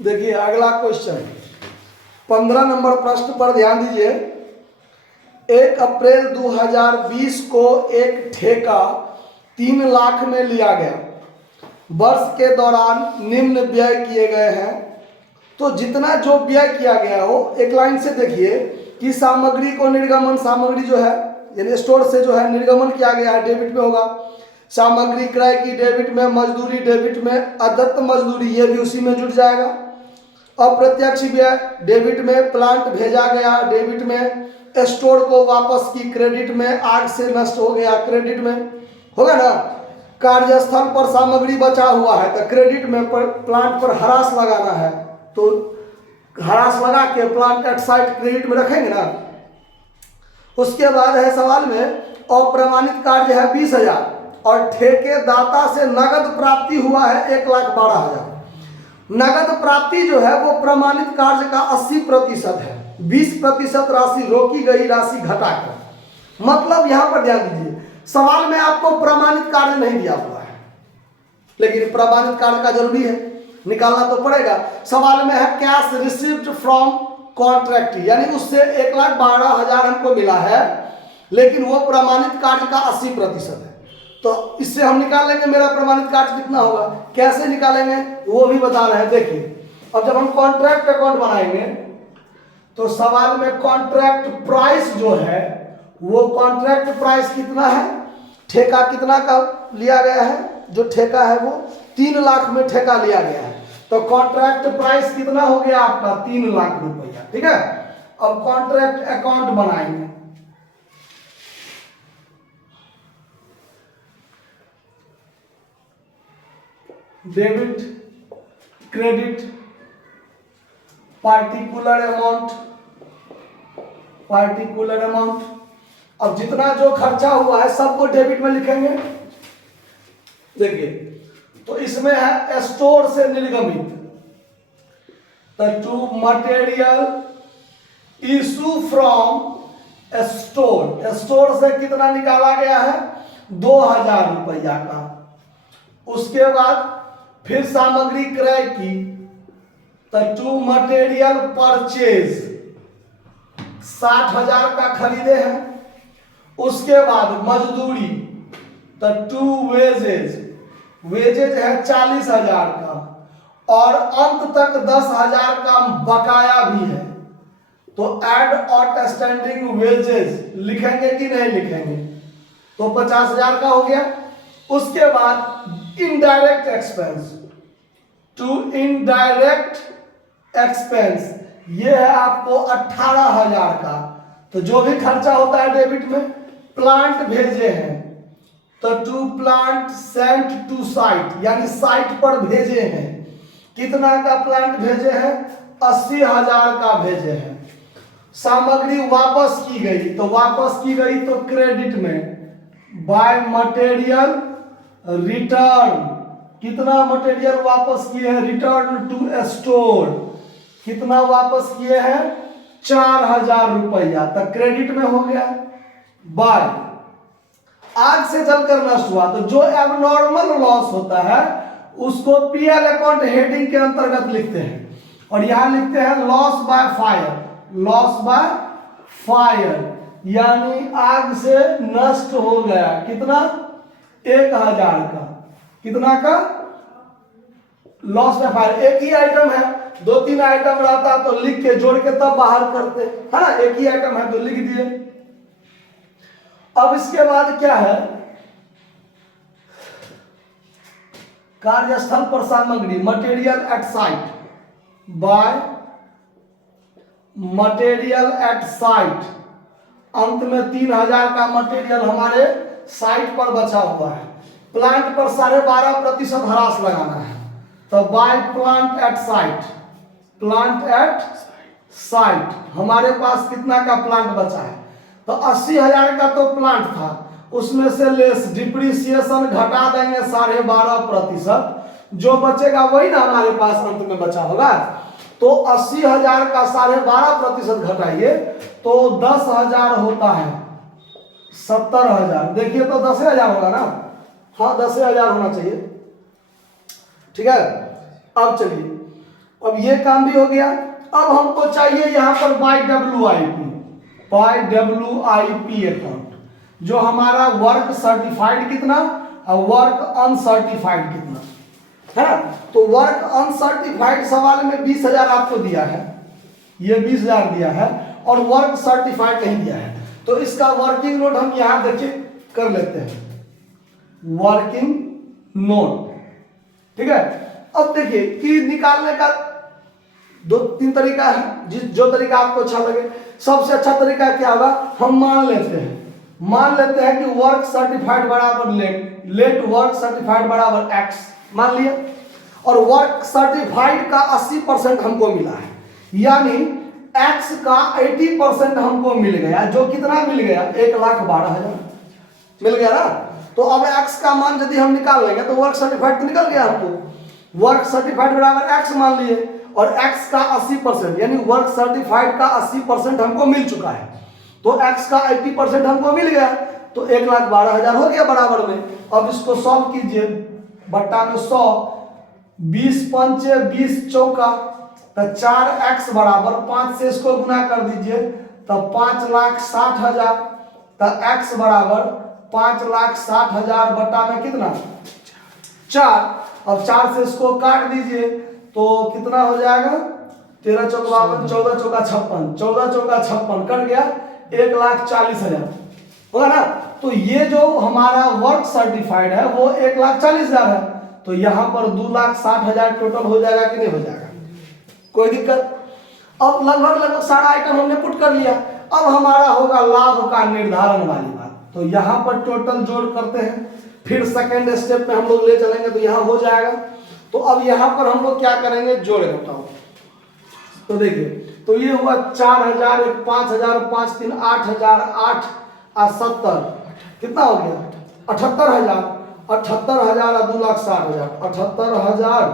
देखिए अगला question 15 number प्रश्न पर ध्यान दीजिए। 1 अप्रैल 2020 को एक ठेका 3 लाख में लिया गया। वर्ष के दौरान निम्न व्यय किए गए हैं। तो जितना जो व्यय किया गया हो, एक लाइन से देखिए कि सामग्री को निर्गमन, सामग्री जो है यानी स्टोर से जो है निर्गमन किया गया है, डेबिट में होगा। सामग्री क्रय की डेबिट में, मजदूरी डेबिट में, अदत्त मजदूरी ये भी उसी में जुड़ जाएगा। अप्रत्यक्ष व्यय डेबिट में, प्लांट भेजा गया डेबिट में, स्टोर को वापस की क्रेडिट में, आग से नष्ट हो गया क्रेडिट में, होगा ना। कार्यस्थल पर सामग्री बचा हुआ है तो क्रेडिट में, प्लांट पर हरास लगाना है तो हरास लगा के प्लांट एट साइट क्रेडिट में रखेंगे ना। उसके बाद है सवाल में अप्रमाणित कार्य है 20,000 और ठेकेदाता से नगद प्राप्ति हुआ है 1,12,000। नगद प्राप्ति जो है वो प्रमाणित कार्य का 80% है। 20% राशि रोकी गई राशि घटाकर। मतलब यहां पर ध्यान दीजिए, सवाल में आपको प्रमाणित कार्य नहीं दिया हुआ है, लेकिन प्रमाणित कार्य का जरूरी है, निकालना तो पड़ेगा। सवाल में है कैश रिसीव्ड फ्रॉम कॉन्ट्रैक्ट, यानी उससे 1,12,000 हमको मिला है, लेकिन वो प्रमाणित कार्य का 80% है। तो इससे हम निकाल लेंगे मेरा प्रमाणित कार्य कितना होगा। कैसे निकालेंगे वो भी बता रहे हैं। देखिए अब जब हम कॉन्ट्रैक्ट अकाउंट बनाएंगे तो सवाल में कॉन्ट्रैक्ट प्राइस जो है वो कॉन्ट्रैक्ट प्राइस कितना है, ठेका कितना का लिया गया है, जो ठेका है वो 3 लाख में ठेका लिया गया है। तो कॉन्ट्रैक्ट प्राइस कितना हो गया आपका 3 लाख रुपया। ठीक है, अब कॉन्ट्रैक्ट अकाउंट बनाएंगे। Debit credit particular amount. अब जितना जो खर्चा हुआ है सबको डेबिट में लिखेंगे। देखिए तो इसमें है स्टोर से निर्गमित, to material issue from store. Store से कितना निकाला गया है 2,000 रुपया का। उसके बाद फिर सामग्री क्रय की, टू मटेरियल परचेज 60,000 का खरीदे हैं। उसके बाद मजदूरी, टू वेजेज है 40,000 का, और अंत तक 10,000 का बकाया भी है। तो एड आउटस्टैंडिंग वेजेस लिखेंगे कि नहीं लिखेंगे, तो 50,000 का हो गया। उसके बाद indirect expense, to indirect expense ये है आपको 18,000 का। तो जो भी खर्चा होता है डेबिट में, प्लांट भेजे हैं तो to plant sent to site, यानी साइट पर भेजे हैं। कितना का प्लांट भेजे हैं 80,000 का भेजे हैं। सामग्री वापस की गई, तो वापस की गई तो क्रेडिट में। बाय मटेरियल रिटर्न, कितना मटेरियल वापस किए हैं, रिटर्न टू स्टोर कितना वापस किए हैं 4,000 रुपया, तो क्रेडिट में हो गया। बाय आग से जलकर नष्ट हुआ, तो जो एबनॉर्मल लॉस होता है उसको पीएल अकाउंट हेडिंग के अंतर्गत लिखते हैं, और यहां लिखते हैं loss by fire. Loss by fire यानी आग से नष्ट हो गया कितना 1,000 का। कितना का लॉस बाय फायर। एक ही आइटम है, 2-3 आइटम रहता तो लिख के जोड़ के तब बाहर करते, है ना। एक ही आइटम है तो लिख दिए। अब इसके बाद क्या है, कार्यस्थल पर सामग्री material at site, by material at site. अंत में 3,000 का मटेरियल हमारे साइट पर बचा हुआ है। प्लांट पर 12.5% हरास लगाना है, तो by plant at site. Plant at site हमारे पास कितना का प्लांट बचा है, तो 80,000 का तो प्लांट था, उसमें से लेस डिप्रिसिएशन घटा देंगे 12.5%। जो बचेगा वही ना हमारे पास अंत में बचा होगा। तो 80,000 का 12.5% घटाइए तो 10,000 होता है 70,000। देखिए तो 10,000 होगा ना, हाँ 10,000 होना चाहिए। ठीक है, अब चलिए अब ये काम भी हो गया। अब हमको चाहिए यहाँ पर बाय WIP अकाउंट, जो हमारा वर्क सर्टिफाइड कितना और वर्क अनसर्टिफाइड कितना है। तो वर्क अनसर्टिफाइड सवाल में 20,000 आपको दिया है, ये 20,000 दिया है, और वर्क सर्टिफाइड नहीं दिया है। तो इसका वर्किंग नोट हम यहां देखिए कर लेते हैं, वर्किंग नोट, ठीक है। अब देखिए कि निकालने का 2-3 तरीका है, जो तरीका आपको अच्छा लगे। सबसे अच्छा तरीका क्या होगा, हम मान लेते हैं कि वर्क सर्टिफाइड बराबर लेट वर्क सर्टिफाइड बराबर x मान लिया, और वर्क सर्टिफाइड का 80% हमको मिला है, यानी x का 80% हमको मिल गया, जो कितना मिल गया 1,12,000 मिल गया ना। तो अब x का मान यदि हम निकाल लेंगे तो वर्क सर्टिफाइड तो निकल गया हमको, वर्क सर्टिफाइड बराबर x मान लिए, और x का 80% यानी वर्क सर्टिफाइड का 80% हमको मिल चुका है, तो x का 80% हमको मिल गया, तो 1,12,000 हो गया बराबर में। अब इसको सॉल्व कीजिए, बट्टा में 100, 20 पंचे 20 चौका, तो 4x बराबर 5 से इसको गुना कर दीजिए, तो 5,60,000, तो x बराबर 5,60,000 बट्टा में कितना 4। अब 4 से इसको काट दीजिए तो कितना हो जाएगा, 13 चौका 52, 14 चौका 56, 14 चौका 56 कट गया, 1,40,000 होगा ना। तो ये जो हमारा वर्क सर्टिफाइड है वो 1,40,000 है, तो यहाँ पर 2,60,000 टोटल हो जाएगा कि नहीं हो जाएगा, कोई दिक्कत। अब लगभग सारा आइटम हमने पुट कर लिया। अब हमारा होगा लाभ का निर्धारण वाली बात, तो यहाँ पर टोटल जोड़ करते हैं, फिर सेकेंड स्टेप में हम लोग ले चलेंगे तो यहाँ हो जाएगा। तो अब यहाँ पर हम लोग क्या करेंगे, जोड़ घटाओ। तो देखिए, तो ये हुआ 4,000, 5,000, 5 3 8,000, 8 और 70 कितना हो गया 78,000, 78,000 और 2,60,000, 78,000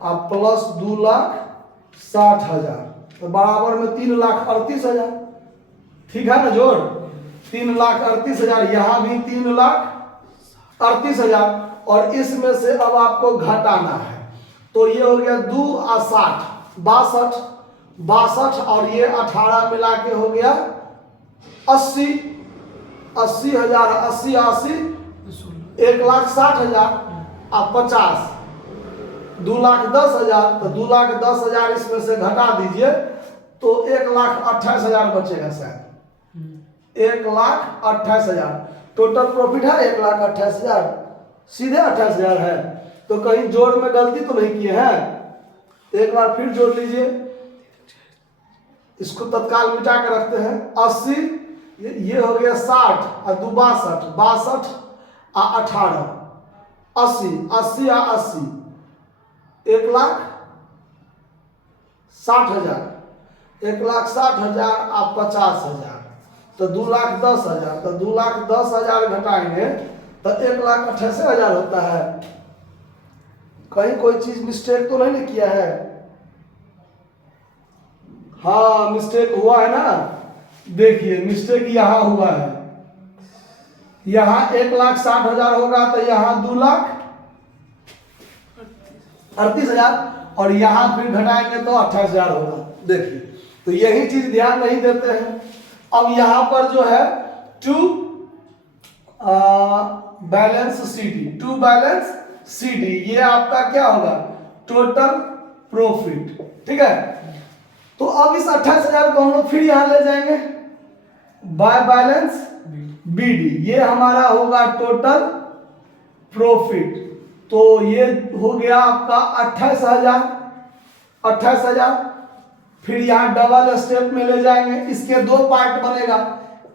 और प्लस 2,60,000, तो बराबर में 3,38,000, ठीक है ना जोड़, 3,38,000, यहाँ भी 3,38,000, और इसमें से अब आपको घटाना है, तो ये हो गया 2 और 60 62, और ये 18 मिला के हो गया 80,000, 80 1,60,000 और 50 2,10,000, तो 2,10,000 इसमें से घटा दीजिए तो 1,28,000 बचेगा शायद, 1,28,000 टोटल प्रॉफिट है, 1,28,000 सीधे 28,000 है। तो कहीं जोड़ में गलती तो नहीं किए हैं, एक बार फिर जोड़ लीजिए, इसको तत्काल मिटा के रखते हैं। 80 ये हो गया 60 और 2 62 और 18 80 80 और 80 1,60,000, 1,60,000 और 50,000, तो 2,10,000, तो 2,10,000 घटाएंगे तो 1,88,000 होता है। कहीं कोई चीज मिस्टेक तो नहीं किया है, हाँ मिस्टेक हुआ है ना, देखिए मिस्टेक यहाँ हुआ है, यहाँ 1,60,000 होगा तो यहाँ 2,38,000, और यहाँ फिर घटाएंगे तो 28,000 होगा। देखिए, तो यही चीज ध्यान नहीं देते हैं। अब यहाँ पर जो है टू बैलेंस CD, ये आपका क्या होगा, टोटल प्रॉफिट, ठीक है। तो अब इस 28,000 को हम लोग फिर यहां ले जाएंगे बाय बैलेंस BD, ये हमारा होगा टोटल प्रॉफिट, तो ये हो गया आपका 28,000। फिर यहाँ डबल स्टेप में ले जाएंगे, इसके 2 पार्ट बनेगा,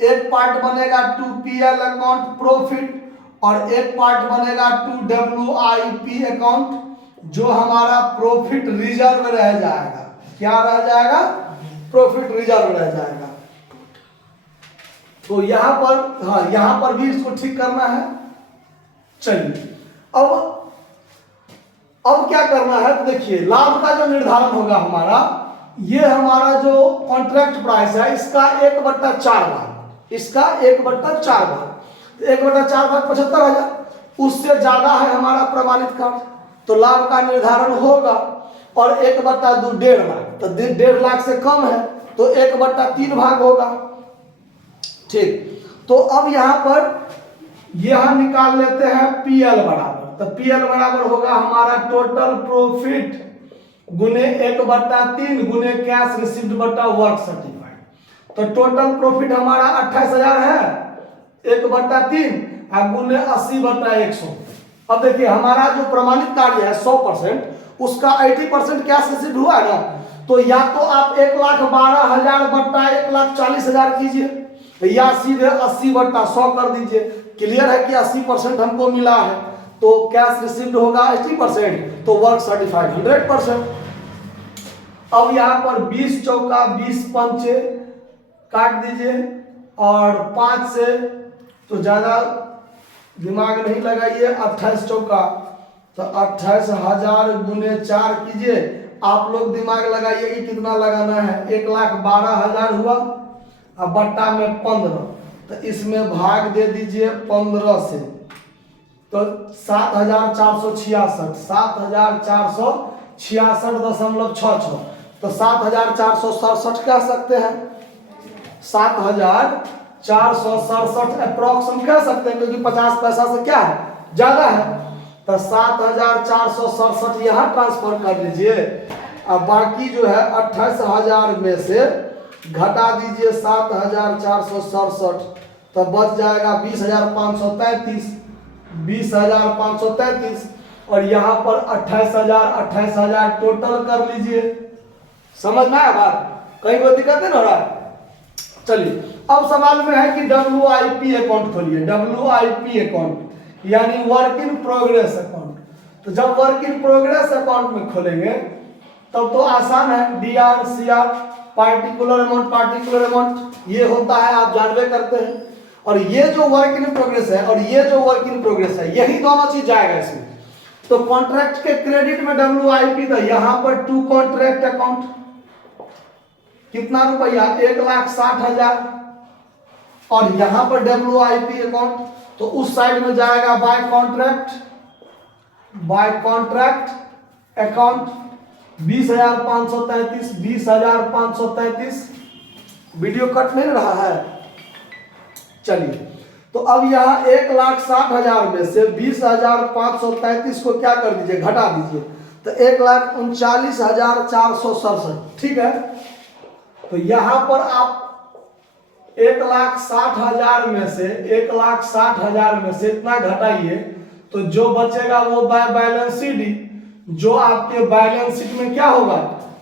एक पार्ट बनेगा टू PL अकाउंट प्रॉफिट, और एक पार्ट बनेगा टू WIP अकाउंट, जो हमारा प्रॉफिट रिजर्व रह जाएगा। क्या रह जाएगा, प्रॉफिट रिजर्व रह जाएगा। तो यहाँ पर, हाँ यहाँ पर भी इसको ठीक करना है। चलिए अब क्या करना है, तो देखिए लाभ का जो निर्धारण होगा हमारा, ये हमारा जो कॉन्ट्रैक्ट प्राइस है इसका 1/4 भाग, इसका 1/4 भाग, 1/4 भाग 75,000, उससे ज्यादा है हमारा प्रमाणित कार्य, तो लाभ का निर्धारण होगा। और 1/2 1.5 लाख, तो 1.5 लाख से कम है तो 1/3 भाग होगा। ठीक, तो अब यहाँ पर यह निकाल लेते हैं पीएल बराबर, तो पीएल बराबर होगा हमारा टोटल प्रॉफिट गुने 1/3 गुने कैश रिसीव्ड बटा वर्क सर्टिफाइड। तो टोटल प्रॉफिट हमारा 28,000 है, 1/3 और गुने 80/100। अब देखिए हमारा जो प्रमाणित कार्य है 100%, उसका 80% कैश रिसीव्ड हुआ है ना, तो या तो आप 1,12,000 बट्टा 1,40,000 कीजिए या सीधे 80/100 कर दीजिए। क्लियर है कि 80% हमको मिला है तो कैश रिसीव्ड होगा 80%, तो वर्क सर्टिफाइड 100%। अब यहाँ पर 20 चौका 20 पंचे काट दीजिए और 5 से तो ज्यादा दिमाग नहीं लगाइए, 28 चौका तो 28,000 गुने 4 कीजिए। आप लोग दिमाग लगाइए कि कितना लगाना है, 1,12,000 हुआ और बट्टा में 15, तो इसमें भाग दे दीजिए 15 से, तो 7,466, 7,466.66, तो 7,467 कह सकते हैं, 7,467 अप्रॉक्स हम कह सकते हैं, क्योंकि 50 पैसा से क्या है ज्यादा है, तो 7,467 यहाँ ट्रांसफर कर लीजिए। अब बाकी जो है 28,000 में से घटा दीजिए 7,467, तो बच जाएगा 20,533, 20,533 और यहाँ पर 28,000 टोटल कर लीजिए। समझ में आया बात, कहीं कोई दिक्कत नहीं हो रहा है। चलिए अब सवाल में है कि WIP अकाउंट खोलिए, WIP अकाउंट यानी वर्क इन प्रोग्रेस अकाउंट। तो जब वर्क इन प्रोग्रेस अकाउंट में खोलेंगे तब तो आसान है, DR CR पार्टिकुलर अमाउंट ये होता है, आप जानबे करते हैं। और ये जो वर्क इन प्रोग्रेस है और ये जो वर्क इन प्रोग्रेस है, यही दोनों चीज जाएगा इसमें। तो कॉन्ट्रैक्ट के क्रेडिट में WIP, तो यहाँ पर टू कॉन्ट्रैक्ट अकाउंट कितना रुपया 1,60,000 और यहाँ पर WIP अकाउंट, तो उस साइड में जाएगा by contract account 20,533, 20,533। Video cut नहीं रहा है। चलिए तो अब यहाँ 1,60,000 में से 20,533 को क्या कर दीजिए, घटा दीजिए, तो 1,39,467। ठीक है, तो यहाँ पर आप 1,60,000 में से 1,60,000 में से इतना घटाइए, तो जो बचेगा वो बाय बैलेंस शीट, जो आपके बैलेंस शीट में क्या होगा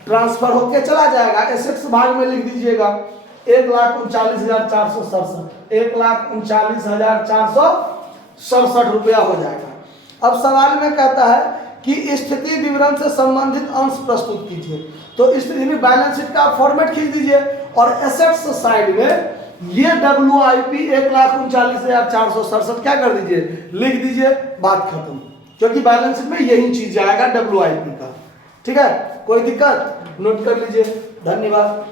ट्रांसफर होके चला जाएगा, एसेट्स भाग में लिख दीजिएगा 1,39,467, 1,39,467 रुपया हो जाएगा। अब सवाल में कहता है कि स्थिति विवरण से संबंधित अंश प्रस्तुत कीजिए, तो स्थिति में बैलेंस शीट का फॉर्मेट खींच दीजिए और एसेट्स साइड में ये WIP 1,39,467 क्या कर दीजिए, लिख दीजिए, बात खत्म। क्योंकि बैलेंस शीट में यही चीज जाएगा WIP का। ठीक है, कोई दिक्कत, नोट कर लीजिए। धन्यवाद।